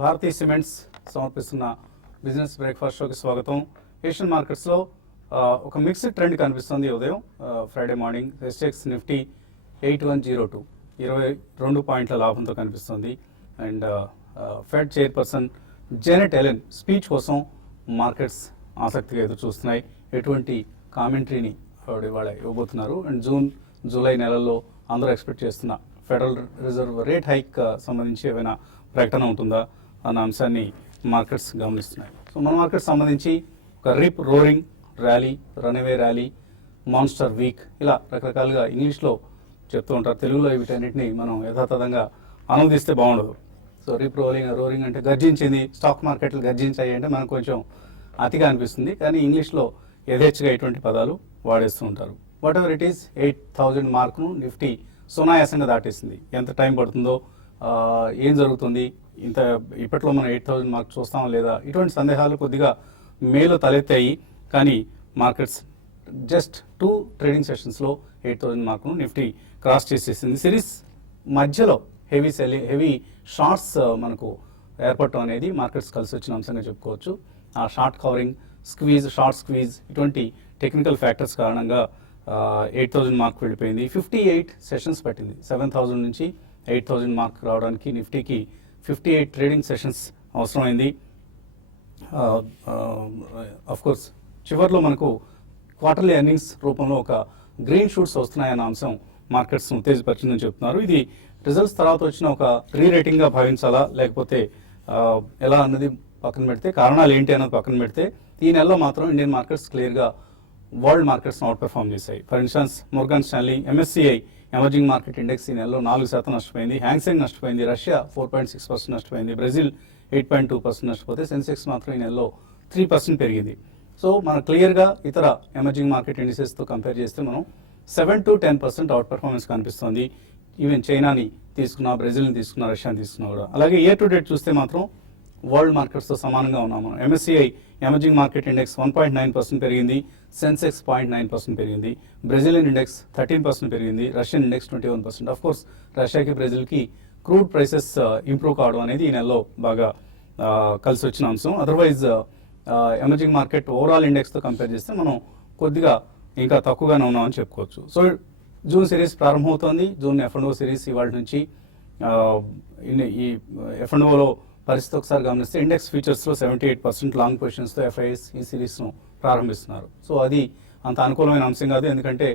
Bharati cements సమర్పిస్తున్న business breakfast షోకి స్వాగతం. ఏషియన్ మార్కెట్స్లో ఒక మిక్స్డ్ ట్రెండ్ కనిపిస్తుంది. ఉదయం ఫ్రైడే మార్నింగ్ ఎస్టెక్స్ నిఫ్టీ 8102 22 పాయింట్ల లాభంతో కనిపిస్తుంది. And Fed chairperson Janet Yellen speech కోసం మార్కెట్స్ ఆసక్తిగా ఎదురు చూస్తున్నాయి. ఎటువంటి కామెంటరీని ఆవిడ ఇవాళ ఇవ్వబోతున్నారు. అండ్ జూలై నెలల్లో అందరూ ఎక్స్పెక్ట్ చేస్తున్న ఫెడరల్ రిజర్వ్ రేట్ హైక్ సంబంధించి ఏమైనా ప్రకటన ఉంటుందా అన్న అంశాన్ని మార్కెట్స్ గమనిస్తున్నాయి. సో మన మార్కెట్స్ సంబంధించి ఒక rip roaring rally, runaway rally, monster week ఇలా రకరకాలుగా ఇంగ్లీష్లో చెప్తూ ఉంటారు. తెలుగులో వీటన్నిటిని మనం యథాతథంగా అనువదిస్తే బాగుండదు. సో రిప్ రోరింగ్ అంటే గర్జించింది, స్టాక్ మార్కెట్లు గర్జించాయి అంటే మనకు కొంచెం అతిగా అనిపిస్తుంది. కానీ ఇంగ్లీష్లో యథేచ్ఛగా ఇటువంటి పదాలు వాడేస్తూ ఉంటారు. వాట్ ఎవర్ ఇట్ ఈస్ 8000 మార్క్ను నిఫ్టీ సునాయాసంగా దాటేసింది. ఎంత టైం పడుతుందో, ఏం జరుగుతుంది, ఇప్పట్లో మనం 8000 మార్క్ చూస్తామా లేదా, ఇటువంటి సందేహాలు కొద్దిగా మేలో తలెత్తాయి. కానీ మార్కెట్స్ జస్ట్ 2 ట్రేడింగ్ సెషన్స్లో 8000 మార్క్ను నిఫ్టీ క్రాస్ చేసేసింది. సిరీస్ మధ్యలో హెవీ షార్ట్స్ మనకు ఏర్పడటం అనేది మార్కెట్స్ కలిసి వచ్చిన అంశంగా చెప్పుకోవచ్చు. ఆ షార్ట్ కవరింగ్, షార్ట్ స్క్వీజ్ ఇటువంటి టెక్నికల్ ఫ్యాక్టర్స్ కారణంగా 8000 మార్క్ వెళ్ళిపోయింది. 58 సెషన్స్ పట్టింది. 7000 నుంచి 8000 మార్క్ రావడానికి నిఫ్టీకి 58 ట్రేడింగ్ సెషన్స్ అవసరమైంది. కోర్స్ చివరిలో మనకు క్వార్టర్లీ ఎర్నింగ్స్ రూపంలో ఒక గ్రీన్ షూట్స్ వస్తున్నాయన్న అంశం మార్కెట్స్ ఉత్తేజపరిచిందని చెప్తున్నారు. ఇది రిజల్ట్స్ తర్వాత వచ్చిన ఒక రీరేటింగ్గా భావించాలా లేకపోతే ఎలా అన్నది పక్కన పెడితే, కారణాలు ఏంటి అన్నది పక్కన పెడితే, ఈ నెలలో మాత్రం ఇండియన్ మార్కెట్స్ క్లియర్గా వరల్డ్ మార్కెట్స్ను అవుట్ పెర్ఫార్మ్ చేశాయి. For instance Morgan Stanley MSCI emerging market index ఈ నెలలో 4% నష్టపోయింది. హ్యాంగ్సెంగ్ నష్టపోయింది. రష్యా 4.6% నష్టపోయింది. బ్రెజిల్ 8.2% నష్టపోతే సెన్సెక్స్ మాత్రం ఈ నెలలో 3% పెరిగింది. సో మన క్లియర్గా ఇతర ఎమర్జింగ్ మార్కెట్ ఇండిసెస్తో కంపేర్ చేస్తే మనం 7 to 10% అవుట్ పెర్ఫార్మెన్స్ కనిపిస్తుంది. ఈవెన్ చైనాని తీసుకున్నా, బ్రెజిల్ని తీసుకున్నా, రష్యాని తీసుకున్నా కూడా. అలాగే ఇయర్ టు డేట్ చూస్తే మాత్రం వరల్డ్ మార్కెట్స్తో సమానంగా ఉన్నాం మనం. MSCI ఎమర్జింగ్ మార్కెట్ ఇండెక్స్ 1.9% పెరిగింది. సెన్సెక్స్ 0.9% పెరిగింది. బ్రెజిలియన్ ఇండెక్స్ 13% పెరిగింది. Russian index 21%. ఆఫ్ కోర్స్ రష్యాకి, బ్రెజిల్కి క్రూడ్ ప్రైసెస్ ఇంప్రూవ్ కావడం అనేది ఈ నెలలో బాగా కలిసి వచ్చిన అంశం. అదర్వైజ్ ఎమర్జింగ్ మార్కెట్ ఓవరాల్ ఇండెక్స్తో కంపేర్ చేస్తే మనం కొద్దిగా ఇంకా తక్కువగానే ఉన్నామని చెప్పుకోవచ్చు. సో జూన్ సిరీస్ ప్రారంభమవుతోంది. జూన్ F&O సిరీస్ ఇవాళ నుంచి. ఈ F&Oలో పరిస్థితి ఒకసారి గమనిస్తే ఇండెక్స్ ఫ్యూచర్స్లో 78% లాంగ్ పొజిషన్స్తో FIS ఈ సిరీస్ను ప్రారంభిస్తున్నారు. సో అది అంత అనుకూలమైన అంశం కాదు. ఎందుకంటే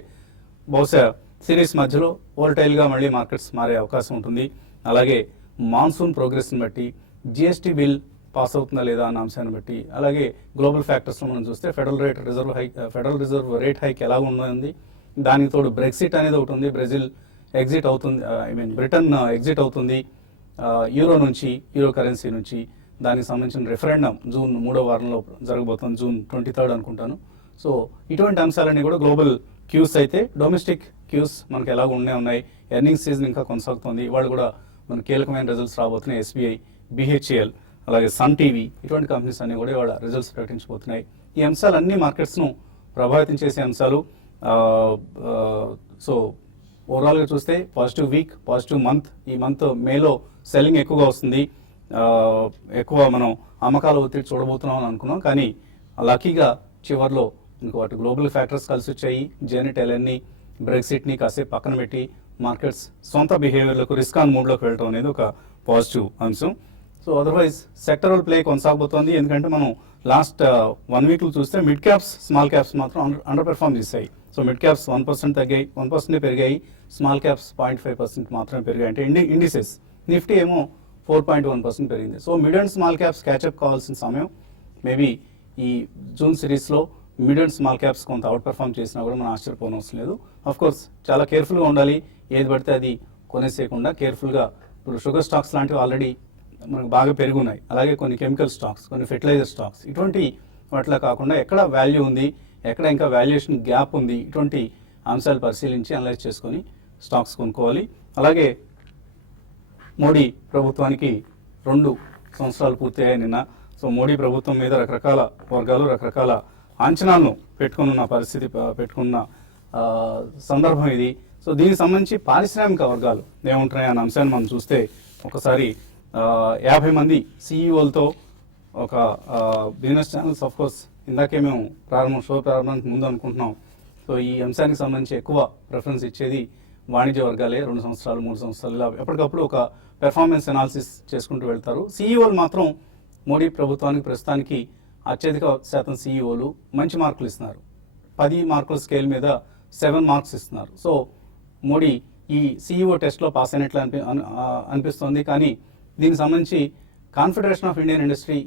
బహుశా సిరీస్ మధ్యలో వోల్టైల్గా మళ్ళీ మార్కెట్స్ మారే అవకాశం ఉంటుంది. అలాగే మాన్సూన్ ప్రోగ్రెస్ని బట్టి, GST బిల్ పాస్ అవుతుందా లేదా అన్న అంశాన్ని బట్టి, అలాగే గ్లోబల్ ఫ్యాక్టర్స్లో మనం చూస్తే ఫెడరల్ రిజర్వ్ రేట్ హైక్ ఎలా ఉంది, దానికి తోడు బ్రెక్సిట్ అనేది ఒకటి ఉంది. బ్రెజిల్ ఎగ్జిట్ అవుతుంది, బ్రిటన్ ఎగ్జిట్ అవుతుంది యూరో నుంచి, యూరో కరెన్సీ నుంచి. దానికి సంబంధించిన రెఫరెండం జూన్ 3వ వారంలో జరగబోతుంది, జూన్ 23rd అనుకుంటాను. సో ఇటువంటి అంశాలన్నీ కూడా గ్లోబల్ క్యూస్ అయితే, డొమెస్టిక్ క్యూస్ మనకు ఎలాగ ఉన్నాయి. ఎర్నింగ్స్ సీజన్ ఇంకా కొనసాగుతుంది. ఇవాళ కూడా మనకు కీలకమైన రిజల్ట్స్ రాబోతున్నాయి. SBI, BHEL, అలాగే సన్ టీవీ ఇటువంటి కంపెనీస్ అన్నీ కూడా ఇవాళ రిజల్ట్స్ ప్రకటించబోతున్నాయి. ఈ అంశాలన్నీ మార్కెట్స్ను ప్రభావితం చేసే అంశాలు. సో ఓవరాల్గా చూస్తే పాజిటివ్ వీక్, పాజిటివ్ మంత్. ఈ మంత్ మేలో సెల్లింగ్ ఎక్కువగా వస్తుంది. ఎక్కువ మనం అమ్మకాల ఒత్తిడి చూడబోతున్నాం అని అనుకున్నాం. కానీ లక్కీగా చివరిలో ఇంకోటి గ్లోబల్ ఫ్యాక్టర్స్ కలిసి వచ్చాయి. జెనెట్ ఎలెన్ని, బ్రెక్సిట్ని కాసేపు పక్కన పెట్టి మార్కెట్స్ సొంత బిహేవియర్లకు, రిస్క్ ఆన్ మూడ్లోకి వెళ్ళటం అనేది ఒక పాజిటివ్ అంశం. సో అదర్వైజ్ సెక్టరల్ ప్లే కొనసాగబోతోంది. ఎందుకంటే మనం లాస్ట్ 1 వీక్లో చూస్తే మిడ్ క్యాప్స్, స్మాల్ క్యాప్స్ మాత్రం అండర్ పెర్ఫార్మ్ చేశాయి. సో మిడ్ క్యాప్స్ 1% తగ్గాయి, 1% పెరిగాయి. స్మాల్ క్యాప్స్ 0.5% మాత్రమే పెరిగాయి. అంటే ఇండిసెస్ నిఫ్టీ ఏమో 4.1% పెరిగింది. So mid and small caps catch up కావాల్సిన సమయం. మేబీ ఈ జూన్ సిరీస్లో మిడ్ అండ్ స్మాల్ క్యాప్స్ కొంత అవుట్ పెర్ఫార్మ్ చేసినా కూడా మనం ఆశ్చర్యపోనవసరం లేదు. ఆఫ్ కోర్స్ చాలా కేర్ఫుల్గా ఉండాలి. ఏది పడితే అది కొనేసేయకుండా కేర్ఫుల్గా. ఇప్పుడు షుగర్ స్టాక్స్ లాంటివి ఆల్రెడీ మనకు బాగా పెరుగున్నాయి. అలాగే కొన్ని కెమికల్ స్టాక్స్, కొన్ని ఫెర్టిలైజర్ స్టాక్స్, ఇటువంటి వాటిలా కాకుండా ఎక్కడ వాల్యూ ఉంది, ఎక్కడ ఇంకా వాల్యుయేషన్ గ్యాప్ ఉంది, ఇటువంటి అంశాలు పరిశీలించి అనలైజ్ చేసుకొని స్టాక్స్ కొనుక్కోవాలి. అలాగే మోడీ ప్రభుత్వానికి 2 సంవత్సరాలు పూర్తయ్యాయి నిన్న. సో మోడీ ప్రభుత్వం మీద రకరకాల వర్గాలు రకరకాల అంచనాలను పెట్టుకున్న సందర్భం ఇది. సో దీనికి సంబంధించి పారిశ్రామిక వర్గాలు ఏముంటున్నాయి అన్న అంశాన్ని మనం చూస్తే ఒకసారి 50 మంది సిఇఓలతో ఒక బిజినెస్ ఛానల్స్ ఆఫ్ కోర్స్ ఇందాకే మేము షో ప్రారంభానికి ముందు అనుకుంటున్నాం. సో ఈ అంశానికి సంబంధించి ఎక్కువ ప్రిఫరెన్స్ ఇచ్చేది వాణిజ్య వర్గాలే. 2 సంవత్సరాలు 3 సంవత్సరాలు ఇలా ఎప్పటికప్పుడు ఒక పెర్ఫార్మెన్స్ అనాలిసిస్ చేసుకుంటూ వెళ్తారు. సిఇఓలు మాత్రం మోడీ ప్రభుత్వానికి ప్రస్తుతానికి అత్యధిక శాతం సిఇఓలు మంచి మార్కులు ఇస్తున్నారు. 10 మార్కుల స్కేల్ మీద 7 మార్క్స్ ఇస్తున్నారు. సో మోడీ ఈ సిఇఓ టెస్ట్లో పాస్ అయినట్లు అనిపిస్తోంది. కానీ దీనికి సంబంధించి కాన్ఫెడరేషన్ ఆఫ్ ఇండియన్ ఇండస్ట్రీ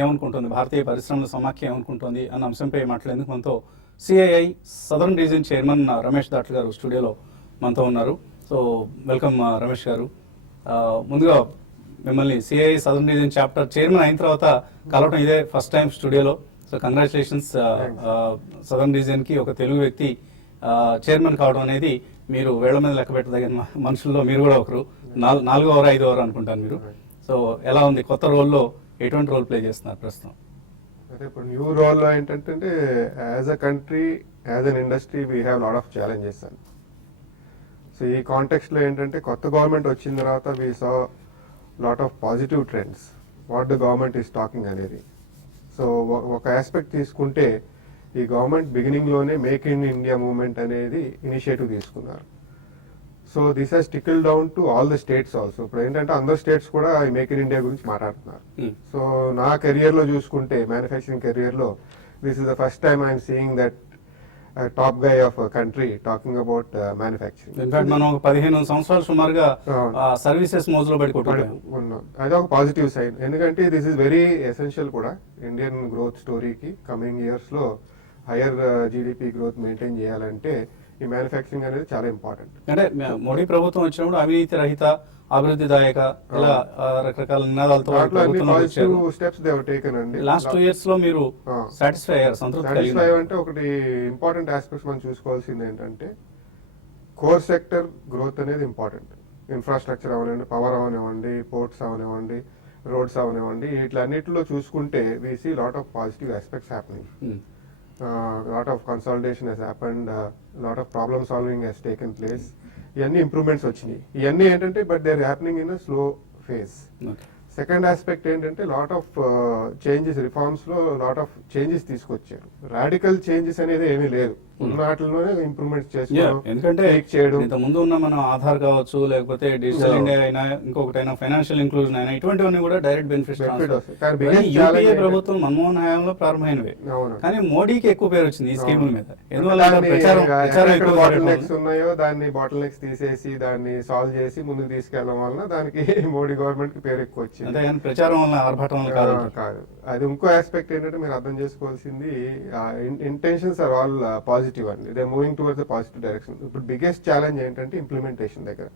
ఏమనుకుంటుంది, భారతీయ పరిశ్రమల సమాఖ్య ఏమనుకుంటుంది అన్న అంశంపై మాట్లాడేందుకు మనతో CII southern reason chairman Ramesh Datla గారు స్టూడియోలో మనతో ఉన్నారు. సో వెల్కమ్ రమేష్ గారు. ముందుగా మిమ్మల్ని CII southern reason chapter chairman అయిన తర్వాత కలవటం ఇదే ఫస్ట్ టైం స్టూడియోలో. So congratulations. సదర్న్ రీజన్కి ఒక తెలుగు వ్యక్తి చైర్మన్ కావడం అనేది మీరు వేళ్ల మీద లెక్క పెట్టదగిన మనుషుల్లో మీరు కూడా ఒకరు. 4వ ఓవర్ 5వ ఓవర్ అనుకుంటాను మీరు. సో ఎలా ఉంది కొత్త రోల్లో, ఎటువంటి రోల్ ప్లే చేస్తున్నారు ప్రస్తుతం? అదే ఇప్పుడు న్యూ రోల్ ఏంటంటే as a country, as an industry we have lot of challenges అని. సో ఈ కాంటెక్స్ట్లో ఏంటంటే కొత్త గవర్నమెంట్ వచ్చిన తర్వాత we saw lot of positive trends what the government is talking అనేది. సో ఒక ఆస్పెక్ట్ తీసుకుంటే ఈ government బిగినింగ్లోనే make in India movement అనేది ఇనిషియేటివ్ తీసుకున్నారు. So this has tickle down to all the states also. ఇప్పుడు ఏంటంటే అందరు స్టేట్స్ కూడా ఈ మేక్ ఇన్ ఇండియా గురించి మాట్లాడుతున్నారు. సో నా కెరియర్లో చూసుకుంటే మ్యానుఫ్యాక్చరింగ్ కెరియర్లో this is the first time I'm seeing that top guy of country talking about manufacturing. In fact మనం 15 సంవత్సరాలు సుమారుగా సర్వీసెస్ మోజులో ఉన్నాం. అది ఒక పాజిటివ్ సైన్. ఎందుకంటే దిస్ ఇస్ వెరీ ఎసెన్షియల్ కూడా ఇండియన్ గ్రోత్ స్టోరీకి. కమింగ్ ఇయర్స్ లో హైయర్ జీడిపి గ్రోత్ మెయింటైన్ చేయాలంటే ఈ మ్యానుఫ్యాక్చరింగ్ అనేది చాలా ఇంపార్టెంట్. అంటే మోడీ ప్రభుత్వం వచ్చినప్పుడు అవినీతి రహిత, అభివృద్ధిదాయక ఇలా రకరకాల నినాదాలతో స్టెప్స్ దే హావ్ టేకెన్ అండి. లాస్ట్ 2 years లో మీరు సాటిస్ఫై అయ్యారు, సంతృప్తి సాటిస్ఫై అంటే ఒకటి ఇంపార్టెంట్ ఆస్పెక్ట్స్ మనం చూసుకోవాల్సింది ఏంటంటే కోర్ సెక్టర్ గ్రోత్ అనేది ఇంపార్టెంట్. ఇన్ఫ్రాస్ట్రక్చర్ అవనివ్వండి, పవర్ అవనివ్వండి, పోర్ట్స్ అవనివ్వండి, రోడ్స్ అవనివ్వండి, వీటిలన్నిటిలో చూసుకుంటే we see lot of positive aspects happening. Lot of consolidation has happened, lot of problem solving has taken place. ఇవన్నీ ఇంప్రూవ్మెంట్స్ వచ్చినాయి. ఇవన్నీ ఏంటంటే but they are happening in a slow phase. Second aspect ఏంటంటే lot of changes, reforms లో lot of changes తీసుకొచ్చారు. Radical changes అనేది ఏమీ లేదు. ఉన్న వాటిలోనే ఇంప్రూవ్మెంట్స్ చేసుకోవడం. ఎందుకంటే ఇంత ముందు ఉన్న మన ఆధార్ కావచ్చు, లేకపోతే డిజిటల్ ఇండియా అయినా, ఇంకొకటైనా ఫైనాన్షియల్ ఇంక్లూజన్ అయినా, ఇటువంటివన్నీ కూడా డైరెక్ట్ బెనిఫిట్స్. యూపీఏ ప్రభుత్వం మన్మోహన్ హయాంలో ప్రారంభమైనవి, కానీ మోడీకి ఎక్కువ పేరు వచ్చింది ఈ స్కీముల మీద. బాటిల్ నెక్స్ ఉన్నాయో దాన్ని బాటిల్ నెక్స్ తీసేసి దాన్ని సాల్వ్ చేసి ముందుకు తీసుకెళ్లడం వలన దానికి మోడీ గవర్నమెంట్ కి పేరు ఎక్కువ వచ్చింది. ప్రచారం వల్ల, ఆర్భాటం వల్ల కాదు. అది ఇంకో ఆస్పెక్ట్ ఏంటంటే మీరు అర్థం చేసుకోవాల్సింది ఇంటెన్షన్స్ ఆర్ ఆల్ పాజిటివ్ అండి. They moving towards the positive direction. ఇప్పుడు బిగ్గెస్ట్ ఛాలెంజ్ ఏంటంటే ఇంప్లిమెంటేషన్ దగ్గర.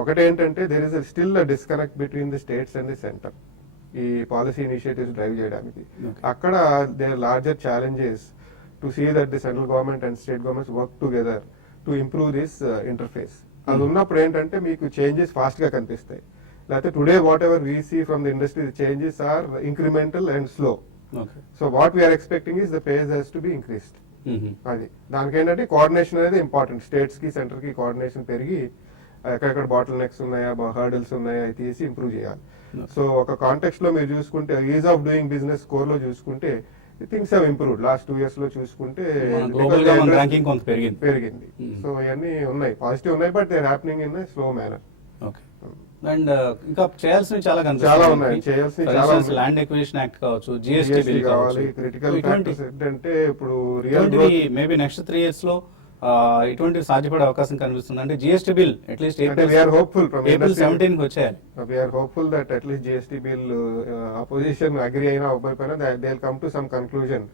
ఒకటేంటంటే there is still a disconnect between the states and the centre ఈ పాలసీ ఇనిషియేటివ్స్ డ్రైవ్ చేయడానికి. అక్కడ there larger challenges to see that the central government and state governments work together to improve this interface. అది ఉన్నప్పుడు ఏంటంటే మీకు changes fast గా కనిపిస్తాయి. లేకపోతే today whatever we see from the industry the changes are incremental and slow. So what we are expecting is the pace has to be increased. అది దానికి ఏంటంటే కోఆర్డినేషన్ అనేది ఇంపార్టెంట్. స్టేట్స్ కి సెంటర్ కి coordination పెరిగి ఎక్కడెక్కడ బాటిల్ నెక్స్ ఉన్నాయా, hurdles ఉన్నాయా అది తీసి ఇంప్రూవ్ చేయాలి. సో ఒక కాంటెక్స్ట్ లో మీరు చూసుకుంటే is of doing business score లో చూసుకుంటే things have improved. Last 2 years లో చూసుకుంటే పెరిగింది. సో ఇవన్నీ ఉన్నాయి, పాజిటివ్ ఉన్నాయి, but they are happening in slow manner. And ఇంకా చేయాల్సినవి చాలా ఉన్నాయి. ల్యాండ్ ఎక్విజిషన్ యాక్ట్ కావచ్చు, జిఎస్టీ బిల్ కావాలి, క్రిటికల్ ఫ్యాక్టర్స్ ఏంటంటే ఇప్పుడు మేబీ నెక్స్ట్ 3 years లో ఇటువంటి సాధ్యపడే అవకాశం కనిపిస్తుంది. అంటే జిఎస్టీ బిల్ అట్లీస్ట్ April 17 కి వచ్చేయాలి. We are hopeful that at least GST bill opposition agree అయినా అవ్వకపోయినా they will come to some conclusion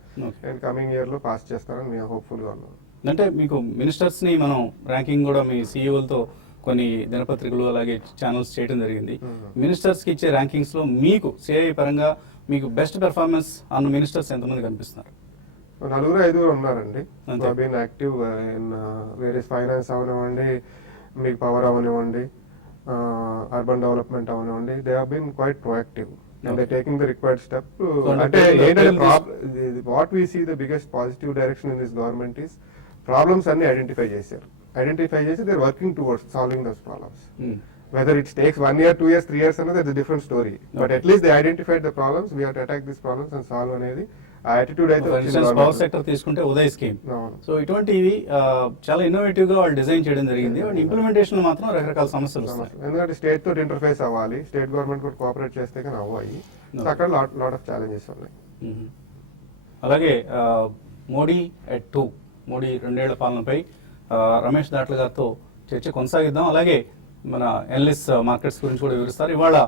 and coming year లో పాస్ చేస్తారని మేము హోప్ఫుల్ గా ఉన్నాం. అంటే మీకు మినిస్టర్స్ ని మనం ర్యాంకింగ్ కూడా మీ సిఇఓలతో కొన్ని దినపత్రికలు అలాగే ఛానల్స్ చేయడం జరిగింది. మినిస్టర్స్ కి ఇచ్చే ర్యాంకింగ్స్ లో మీకు సిఐ పరంగా మీకు బెస్ట్ పెర్ఫార్మెన్స్ అన్న మినిస్టర్స్ ఎంతమంది కనిపిస్తున్నారు? 4-5 ఉన్నారండి. Been active in various finance అవనివ్వండి, మీకు పవర్ అవనివ్వండి, అర్బన్ డెవలప్మెంట్ అవనివ్వండి, they have been quite proactive and they're taking the required step. అంటే what we see the biggest positive direction in this government is problems అన్ని identify చేశారు. Identify చేసి they are working towards solving those problems. Whether it takes 1 year, 2 years, 3 years, another that's a different story. But Okay. at least they identified the problems. We have to attack these problems and solve అనేది ఆ attitude అయితే for వచ్చింది instance power government. Sector తీసుకుంటే Uday scheme. అవును. So ఇటువంటివి చాలా innovative గా వాళ్ళు డిజైన్ చేయడం జరిగింది. బట్ ఇంప్లిమెంటేషన్ మాత్రం రకరకాల సమస్యలు వస్తాయి. ఎందుకంటే స్టేట్ తోటి ఇంటర్ఫేస్ అవ్వాలి, స్టేట్ గవర్నమెంట్ కూడా కోఆపరేట్ చేస్తే కానీ అవ్వాలి. సో అక్కడ లాట్ ఆఫ్ ఛాలెంజెస్ ఉన్నాయి. మ్మ్. అలాగే మోడీ ఎట్ 2 మోడీ 2 ఏళ్ల పాలనపై రమేష్ దాట్ల గారితో చర్చ కొనసాగిద్దాం. అలాగే మన ఎన్లిస్ మార్కెట్స్ గురించి కూడా వివరిస్తారు. ఇవాళ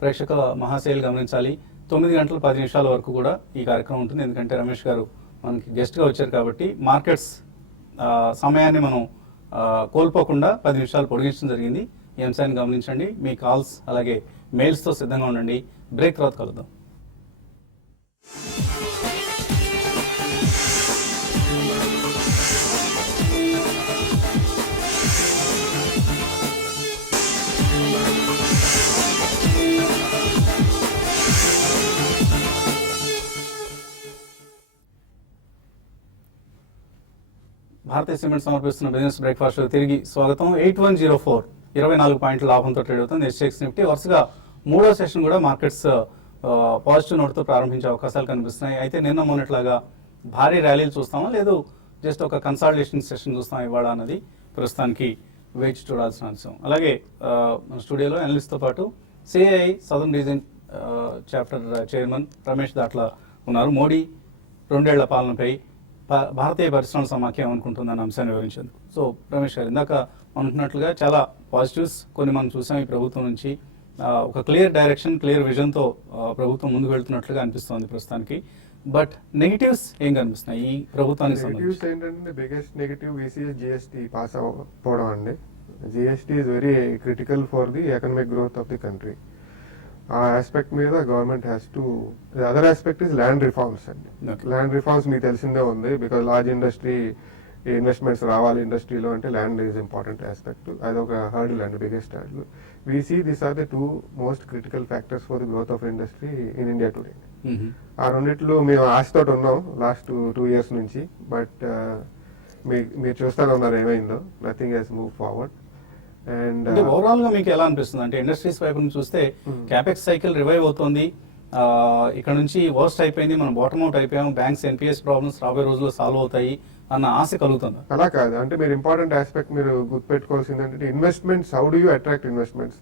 ప్రేక్షక మహాశైలు గమనించాలి, 9 గంటల 10 నిమిషాల వరకు కూడా ఈ కార్యక్రమం ఉంటుంది. ఎందుకంటే రమేష్ గారు మనకి గెస్ట్గా వచ్చారు కాబట్టి మార్కెట్స్ సమయాన్ని మనం కోల్పోకుండా 10 నిమిషాలు పొడిగించడం జరిగింది. ఈ అంశాన్ని గమనించండి. మీ కాల్స్ అలాగే మెయిల్స్తో సిద్ధంగా ఉండండి. బ్రేక్ తర్వాత కలుద్దాం. భారతీయ సిమెంట్ సమర్పిస్తున్న బిజినెస్ బ్రేక్ఫాస్ట్ తిరిగి స్వాగతం. 8104 24 పాయింట్ల లాభంతో ట్రేడ్ అవుతుంది SGX నిఫ్టీ. వరుసగా 3వ సెషన్ కూడా మార్కెట్స్ పాజిటివ్ నోట్తో ప్రారంభించే అవకాశాలు కనిపిస్తున్నాయి. అయితే నిన్న మొన్నట్లాగా భారీ ర్యాలీలు చూస్తామా లేదు జస్ట్ ఒక కన్సాలిడేషన్ సెషన్ చూస్తామా ఇవాళ అన్నది ప్రస్తుతానికి వేచి చూడాల్సిన అంశం. అలాగే మన స్టూడియోలో అనలిస్ట్తో పాటు CII southern reason chapter chairman Ramesh Datla ఉన్నారు. మోడీ 2 ఏళ్ల పాలనపై భారతీయ పరిశ్రమల సమాఖ్య ఏమనుకుంటుందన్న అంశాన్ని వివరించేందుకు. సో రమేష్ గారు, ఇందాక అనుకున్నట్లుగా చాలా పాజిటివ్స్ కొన్ని మనం చూసాం ఈ ప్రభుత్వం నుంచి. ఒక క్లియర్ డైరెక్షన్, క్లియర్ విజన్తో ప్రభుత్వం ముందుకు వెళ్తున్నట్లుగా అనిపిస్తోంది ప్రస్తుతానికి. బట్ నెగిటివ్స్ ఏం కనిపిస్తున్నాయి ఈ ప్రభుత్వానికి సంబంధించి? నెగిటివ్స్ ఏంటంటే biggest negative VCS GST pass అవ్వకపోవడం అండి. GST is very critical for the economic growth of the country. ఆ ఆస్పెక్ట్ మీద government has to. The other aspect is land reforms అండి. Okay. ల్యాండ్ రిఫార్మ్స్ మీకు తెలిసిందే ఉంది. బికాజ్ లార్జ్ ఇండస్ట్రీ ఇన్వెస్ట్మెంట్స్ రావాలి ఇండస్ట్రీలో అంటే ల్యాండ్ ఈజ్ ఇంపార్టెంట్ ఆస్పెక్ట్. అది ఒక హర్డిల్ అండి, biggest hurdle. We see these are the 2 most critical factors for the growth of industry in India today. ఆ రెండిట్లో మేము ఆశతో ఉన్నాం లాస్ట్ 2 years నుంచి. బట్ మీరు చూస్తూనే ఉన్నారు ఏమైందో. Nothing has move forward. And అంటే ఓవరాల్ గా మీకు ఎలా అనిపిస్తుంది? అంటే ఇండస్ట్రీస్ వైపు నుంచి చూస్తే క్యాపెక్స్ సైకిల్ రివైవ్ అవుతోంది. ఇక్కడ నుంచి వర్స్ట్ అయిపోయింది, మనం బాటమ్ అవుట్ అయిపోయాం, బ్యాంక్స్ ఎన్పిఎస్ ప్రాబ్లమ్స్ రాబోయే రోజుల్లో సాల్వ్ అవుతాయి అన్న ఆశ కలుగుతుంది. అలా కాదు. అంటే మీరు ఇంపార్టెంట్ ఆస్పెక్ట్ మీరు గుర్తుపెట్టుకోవాల్సింది ఏంటంటే investments. How do you attract investments?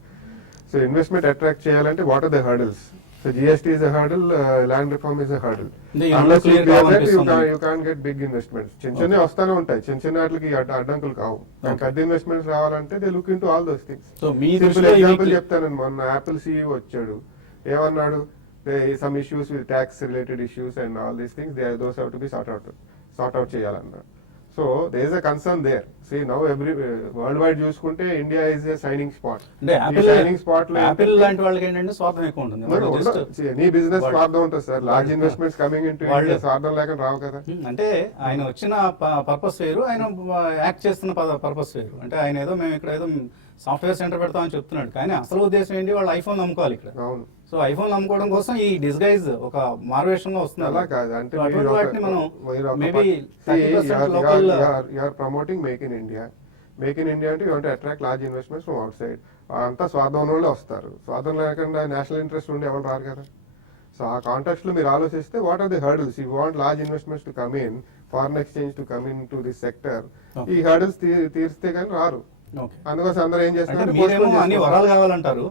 So investment attract చేయాలంటే what are the hurdles? So GST is a hurdle, land reform is a hurdle. You can get big investments. చిన్న చిన్న వస్తానే ఉంటాయి, చిన్న చిన్న వాటికి అడ్డంకులు కావు. పెద్ద ఇన్వెస్ట్మెంట్స్ రావాలంటే they look into all those things. So మీ సింపుల్ ఎగ్జాంపుల్ చెప్తాను. మొన్న యాపిల్ సిఇఓ వచ్చాడు, ఏమన్నాడు? Some issues with tax related issues and all these things those have to be sort out చేయాలన్నారు. So there is a concern there. See now every world wide చూసుకుంటే India is a shining spot. అంటే shining spot లో Apple లాంటి వాళ్ళకి ఏంటంటే స్వార్థం ఎక్కువ ఉంటుంది. వాళ్ళు just ఎనీ బిజినెస్ స్వార్థం ఉంటుంది sir. Large investments coming in to India స్వార్థం లేకుండా రావు కదా. అంటే ఆయన వచ్చిన పర్పస్ వేరు, ఆయన యాక్ట్ చేస్తున్న పర్పస్ వేరు. అంటే ఆయన ఏదో మేము ఇక్కడ ఏదో సాఫ్ట్వేర్ సెంటర్ పెడతామని చెప్తున్నాడు, కానీ అసలు ఉద్దేశం ఏంటి? వాళ్ళు ఐఫోన్ నమ్ముకోవాలి ఇక్కడ. అవును. సో ఐఫోన్ నమ్ముకోవడం కోసం ఈ డిస్గైజ్ ఒక మారువేషంలో వస్తుంది. అలా కాదు. అంటే వాటిని మనం maybe 30% local promoting make in India. Make in India అంటే you want attract large investments from outside. అంతా స్వార్థం వాళ్ళే వస్తారు. స్వార్థం లేకుండా నేషనల్ ఇంట్రెస్ట్ ఉండి ఎవరు రారు కదా. సో ఆ కాంటాక్ట్ లో మీరు ఆలోచిస్తే what are the hurdles? You want large investments to come in, foreign exchange to come in to this sector. ఈ హర్డిల్స్ తీరిస్తే కానీ రారు. అందుకోసం అందరూ ఏం చేస్తారు? మీరేమో అన్ని వరాలు కావాలంటారు,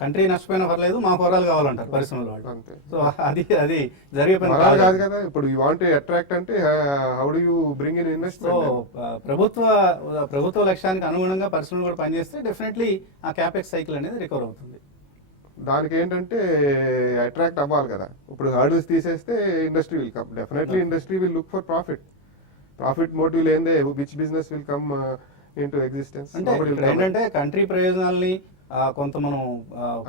కంట్రీ నష్టపోయినా పర్లేదు, మాకు వరాలు కావాలంటారు పరిశ్రమల వాళ్ళు. అంతే. సో అది అది జరిగే పని వరాలు కాదు కదా. ఇప్పుడు యూ వాంట్ అట్రాక్ట్ అంటే how do you bring in so investment? ప్రభుత్వ లక్ష్యానికి అనుగుణంగా పరిశ్రమలు కూడా పనిచేస్తే డెఫినెట్లీ ఆ క్యాపెక్స్ సైకిల్ అనేది రికవర్ అవుతుంది. దానికి ఏంటంటే అట్రాక్ట్ అవ్వాలి కదా. ఇప్పుడు హర్డిల్స్ తీసేస్తే industry will come. Definitely industry will look for profit motive లేదే which business will come into existence. అంటే ఇక్కడ ఏంటంటే కంట్రీ ప్రయోజనాల్ని కొంత మనం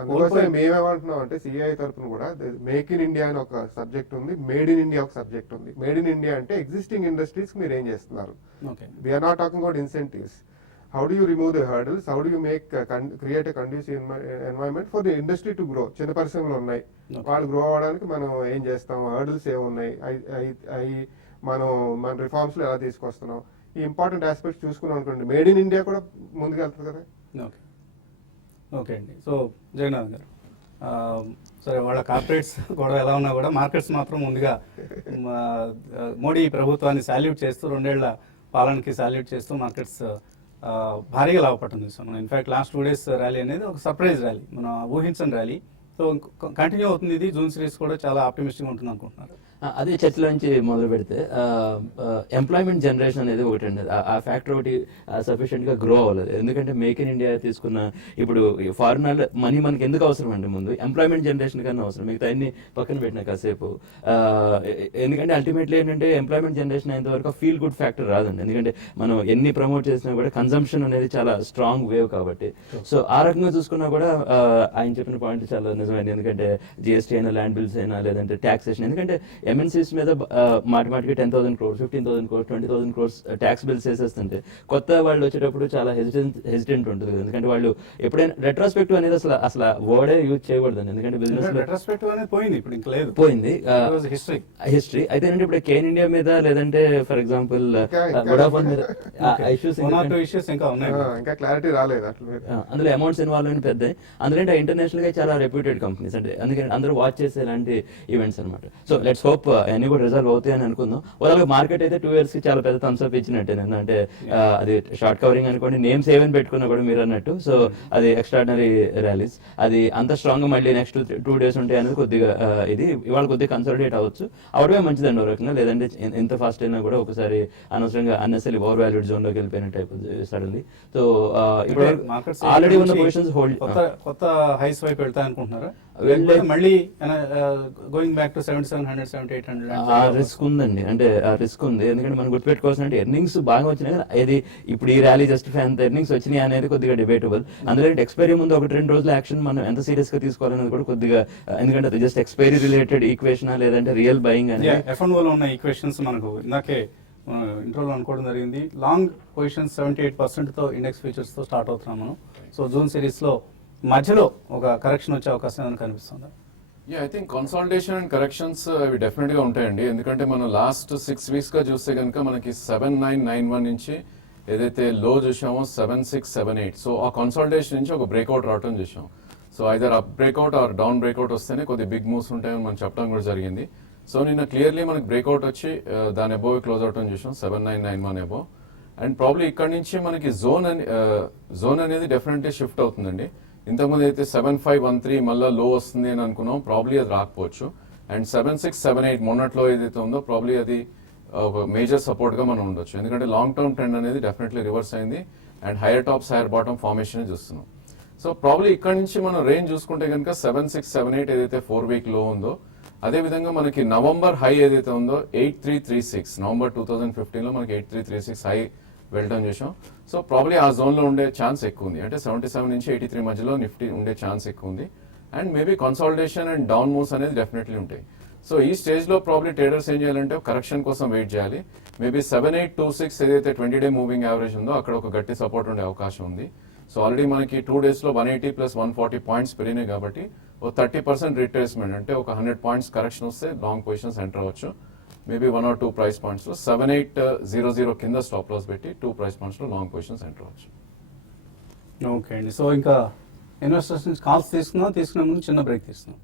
అందుకోసం మేమేమంటున్నాం అంటే సిఐ తరఫున కూడా మేక్ ఇన్ ఇండియా అని ఒక సబ్జెక్ట్ ఉంది, మేడ్ ఇన్ ఇండియా ఒక సబ్జెక్ట్ ఉంది. మేడ్ ఇన్ ఇండియా అంటే ఎగ్జిస్టింగ్ ఇండస్ట్రీస్ మీరు ఏం చేస్తున్నారు? We are not talking about incentives. How do you remove the hurdles? How do you make create a conducive environment for the industry to grow? చిన్న పరిశ్రమలు ఉన్నాయి, వాళ్ళు గ్రో అవ్వడానికి మనం ఏం చేస్తాం? హర్డిల్స్ ఏమున్నాయి? అవి మన రిఫార్మ్స్ లో ఎలా తీసుకొస్తున్నాం? ఈ ఇంపార్టెంట్ ఆస్పెక్ట్స్ చూసుకున్నాం అనుకోండి, మేడ్ ఇన్ ఇండియా కూడా ముందుకెళ్తుంది కదా. ఓకే అండి. సో జగన్నాథ్ గారు, ఆ, సరే వాళ్ళ కార్పొరేట్స్ గొడవ ఎలా ఉన్నా కూడా మార్కెట్స్ మాత్రం ముందుగా మోడీ ప్రభుత్వాన్ని సాల్యూట్ చేస్తూ 2 ఏళ్ల పాలనకి సాల్యూట్ చేస్తూ మార్కెట్స్ భారీగా లాభపడటం చూసాం మనం. ఇన్ఫాక్ట్ లాస్ట్ 2 డేస్ ర్యాలీ అనేది ఒక సర్ప్రైజ్ ర్యాలీ, మనం ఊహించని ర్యాలీ. సో కంటిన్యూ అవుతుంది ఇది, జూన్ సిరీస్ కూడా చాలా ఆప్టిమిస్టిక్గా ఉంటుంది అనుకుంటున్నారు. అదే చర్చలో నుంచి మొదలు పెడితే ఎంప్లాయ్మెంట్ జనరేషన్ అనేది ఒకటి అండి. ఆ ఫ్యాక్టర్ ఒకటి సఫిషియెంట్గా గ్రో అవ్వలేదు. ఎందుకంటే మేక్ ఇన్ ఇండియా తీసుకున్న ఇప్పుడు ఫారినర్ మనీ మనకి ఎందుకు అవసరం అండి? ముందు ఎంప్లాయ్మెంట్ జనరేషన్ కన్నా అవసరం, మిగతా అన్ని పక్కన పెట్టిన కాసేపు. ఎందుకంటే అల్టిమేట్లీ ఏంటంటే ఎంప్లాయ్మెంట్ జనరేషన్ అయినంత వరకు ఫీల్ గుడ్ ఫ్యాక్టర్ రాదండి. ఎందుకంటే మనం ఎన్ని ప్రమోట్ చేసినా కూడా కన్సంప్షన్ అనేది చాలా స్ట్రాంగ్ వేవ్ కాబట్టి. సో ఆ రకంగా చూసుకున్నా కూడా ఆయన చెప్పిన పాయింట్ చాలా నిజమైంది. ఎందుకంటే జిఎస్టీ అయినా, ల్యాండ్ బిల్స్ అయినా, లేదంటే ట్యాక్సేషన్, ఎందుకంటే ఎంఎన్సీస్ మీద మాటిమాటికి 10,000 crores, 15,000 crores, 20,000 crores tax bills వేసేస్తుంటే కొత్త వాళ్ళు వచ్చేటప్పుడు చాలా హెసిటెంట్ ఉంటుంది కదా. ఎందుకంటే వాళ్ళు ఎప్పుడైనా రెట్రోస్పెక్టివ్ అనేది అసలు వర్డే యూజ్ చేయకూడదు. ఎందుకంటే బిజినెస్ రెట్రోస్పెక్టివ్ అనేది పోయింది, ఇప్పుడు ఇంకా లేదు, పోయింది హిస్టరీ. అయితే ఇప్పుడు కేన్ ఇండియా మీద, లేదంటే ఫర్ ఎగ్జాంపుల్ వొడాఫోన్ మీద ఇష్యూస్ ఇంకా ఉన్నాయి, ఇంకా క్లారిటీ రాలేదు అట్లా. అందులో అమౌంట్స్ ఇన్వాల్వ్ అయిన పెద్ద, అందులో ఇంటర్నేషనల్ గా చాలా రెప్యూటెడ్ కంపెనీస్ అంటే అందుకని అందరూ వాచ్ చేసే ఇలాంటి ఈవెంట్స్ అనమాట. సో లెట్స్ హోప్ అన్ని కూడా రిజల్వ్ అవుతాయి అని అనుకుందాం. ఓవరాల్ మార్కెట్ అయితే 2 years కి చాలా పెద్ద థమ్స్ అప్ ఇచ్చినట్టే. అంటే అది షార్ట్ కవరింగ్ అనుకోండి, నేమ్స్ ఏవని పెట్టుకున్నా కూడా మీరు అన్నట్టు. సో అది ఎక్స్ట్రాడినరీ ర్యాలీస్, అది అంత స్ట్రాంగ్ మళ్ళీ నెక్స్ట్ 2 days ఉంటాయి అనేది కొద్దిగా ఇది ఇవాళ కొద్దిగా కన్సల్టేట్ అవ్వచ్చు, అవడమే మంచిదండి ఒక రకంగా. లేదంటే ఎంత ఫాస్ట్ అయినా కూడా ఒకసారి అనవసరంగా అన్నెసరీ ఓవర్ వాల్యూడ్ జోన్ లోకి వెళ్ళిపోయినట్టు అయిపోతుంది సడన్లీ. సో ఇప్పుడు ఆల్రెడీ ఉన్న పొజిషన్స్ హోల్డ్, కొత్త హైస్ వైపు వెళ్తా అనుకుంటున్నారా? మళ్ళీ గోయింగ్ బ్యాక్ టు 7,700, 7,800 రిస్క్ ఉందండి. అంటే ఆ రిస్క్ ఉంది. ఎందుకంటే మనం గుర్తుపెట్టుకోవాల్సిన అంటే ఎర్నింగ్స్ బాగా వచ్చినాయి కదా, ఇది ఇప్పుడు ఈ ర్యాలీ జస్టిఫై అంత ఎర్నింగ్స్ వచ్చినాయి అనేది కొద్దిగా డిబేటబుల్. అందులో ఎక్స్పైరీ ముందు 1-2 రోజుల యాక్షన్ మనం ఎంత సీరియస్ గా తీసుకోవాలనేది కూడా కొద్దిగా, ఎందుకంటే అది జస్ట్ ఎక్స్పైరీ రిలేటెడ్ ఈక్వేషన్ లేదంటే రియల్ బయింగ్ అనేది. F&O లో ఉన్న ఈక్వేషన్స్ మనకు ఇందాకే ఇంట్రోలో అనుకోవడం జరిగింది. లాంగ్ పొజిషన్ 78% తో ఇండెక్స్ ఫ్యూచర్స్ తో స్టార్ట్ అవుతున్నాం మనం. సో జూన్ సిరీస్ లో మధ్యలో ఒక కరెక్షన్ వచ్చే అవకాశం ఏమైనా కనిపిస్తుందా? I think consolidation and corrections అవి డెఫినెట్ గా ఉంటాయండి. ఎందుకంటే మనం లాస్ట్ 6 weeks గా చూస్తే కనుక మనకి 7,991 నుంచి ఏదైతే లో చూసామో 7,678, సో ఆ కన్సాలిడేషన్ నుంచి ఒక బ్రేక్అవుట్ రావడం చూసాం. So either up breakout or down breakout వస్తేనే కొద్ది బిగ్ మూవ్స్ ఉంటాయని మనం చెప్పడం కూడా జరిగింది. సో నిన్న క్లియర్లీ మనకి బ్రేక్అవుట్ వచ్చి దాని అబోవ్ క్లోజ్ అవటం చూసాం 7,991 అబోవ్. అండ్ ప్రాబ్లీ ఇక్కడ నుంచి మనకి జోన్ అనేది డెఫినెట్లీ షిఫ్ట్ అవుతుందండి. ఇంతకుముందు అయితే 7,513 మళ్ళీ లో వస్తుంది అని అనుకున్నాం, ప్రాబ్లీ అది రాకపోవచ్చు. అండ్ 7,678 మొన్నట్లో ఏదైతే ఉందో ప్రాబ్లీ అది ఒక మేజర్ సపోర్ట్ గా మనం ఉండొచ్చు. ఎందుకంటే లాంగ్ టర్మ్ ట్రెండ్ అనేది డెఫినెట్లీ రివర్స్ అయింది and higher tops hire bottom formation చూస్తున్నాం. సో ప్రాబ్లీ ఇక్కడ నుంచి మనం రేంజ్ చూసుకుంటే కనుక 7,678 ఏదైతే 4 week లో ఉందో, అదే విధంగా మనకి నవంబర్ హై ఏదైతే ఉందో 8,336, నవంబర్ 2015 లో మనకి 8,336 హై వెళ్ళడం చూసాం. సో ప్రాబ్లీ ఆ జోన్ లో ఉండే ఛాన్స్ ఎక్కువ ఉంది. అంటే 77 నుంచి 83 మధ్యలో నిఫ్టీ ఉండే ఛాన్స్ ఎక్కువ ఉంది. And maybe consolidation and down moves అనేది డెఫినెట్లీ ఉంటాయి. సో ఈ స్టేజ్ లో ప్రాబ్లీ ట్రేడర్స్ ఏం చేయాలంటే కరెక్షన్ కోసం వెయిట్ చేయాలి. మేబీ 7,826 ఏదైతే 20-day మూవింగ్ యావరేజ్ ఉందో అక్కడ ఒక గట్టి సపోర్ట్ ఉండే అవకాశం ఉంది. సో ఆల్రెడీ మనకి 2 days లో 180 + 140 పాయింట్స్ పెరిగినాయి కాబట్టి ఒక 30% రిట్రేస్మెంట్, అంటే ఒక 100 points కరెక్షన్ వస్తే లాంగ్ పొజిషన్స్ ఎంటర్ అవ్వచ్చు. మేబీ 1 or 2 price points లో 7,800 కింద స్టాప్ లాస్ పెట్టి 2 price points లో లాంగ్ పొజిషన్స్ ఎంటర్ అవ్వచ్చు. ఓకే అండి. సో ఇంకా ఇన్వెస్టర్స్ నుంచి కాల్స్ తీసుకునే ముందు చిన్న బ్రేక్ తీసుకున్నాం.